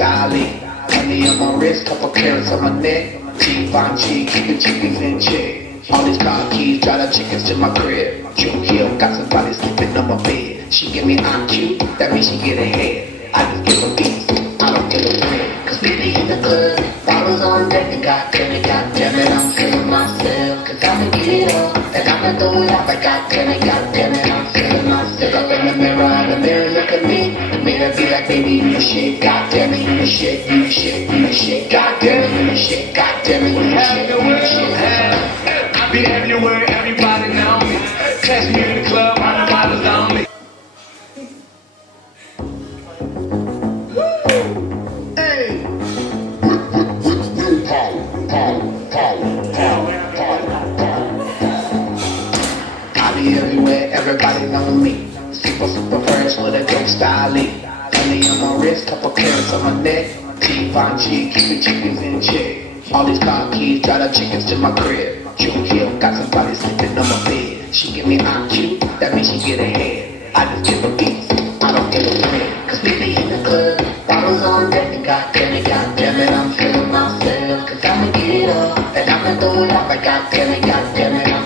style. Honey on my wrist, couple carats on my neck. Givenchy, keeping chickens in check. All these car keys, drive the chickens to my crib. June Hill, got somebody sleeping on my bed. She give me IQ, that means she get ahead. I just give her beats, I don't give a bread. Cause we be in the club, bottles on deck, and goddamn it, I'm feeling myself. Cause I'ma get it up, and I'ma throw it out like goddamn it, I'm feeling myself. Up in the mirror, look at me. The mirror be like, baby, you the shit, goddamn it, you the shit, you the shit, you the shit, goddamn it, you the shit, goddamn it, you the shit, you the shit. I be everywhere, everybody know me. Catch me in the club, 100 bottles on me. I be everywhere, everybody know me. Super fresh with a dope style. Honey on my wrist, couple carats on my neck. Givenchy, keeping chickens in check. All these car keys, drive the chickens to my crib. June Hill, got somebody sleeping on my bed. She give me IQ, that means she get ahead. I just give her beats, I don't give a bread. Cause we be in the club, bottles on deck, and goddamn it, I'm feeling myself. Cause I'ma get it up, and I'ma throw it out like goddamn it, I'm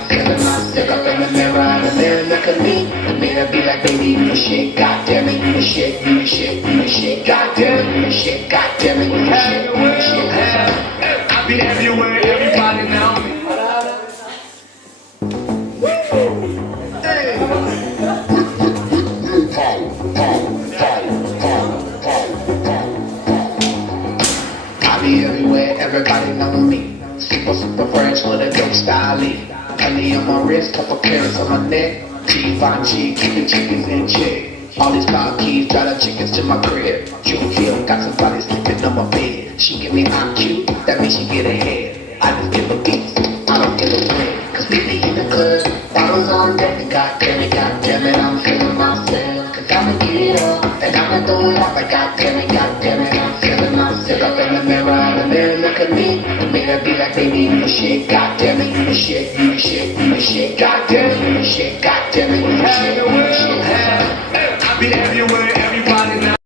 feeling myself. Up in the mirror, look at me. The mirror be like, baby, you the shit, goddamn it, you the shit, you the shit, you the shit, goddamn it, you the shit, goddamn it, you the shit, you the shit. I be everywhere, everybody know me. I be everywhere, everybody know me. Super fresh with a dope style. Honey on my wrist, couple carats on my neck. Givenchy, keeping chickens in check. All these car keys, drive the chickens to my crib. June Hill, got somebody sleeping on my bed. She give me IQ, that means she get ahead. I just give her beats, I don't give a bread. Cause we be in the club, bottles on deck, and goddamn it, I'm feeling myself. Cause I'ma get it up, and I'ma throw it out like goddamn it, I'm feeling myself. Up in the mirror, look at me. The mirror be like, baby, you the shit, goddamn it, you the shit, you the shit, you the shit, goddamn it, you the shit, goddamn it, you the shit, you the shit. I be everywhere,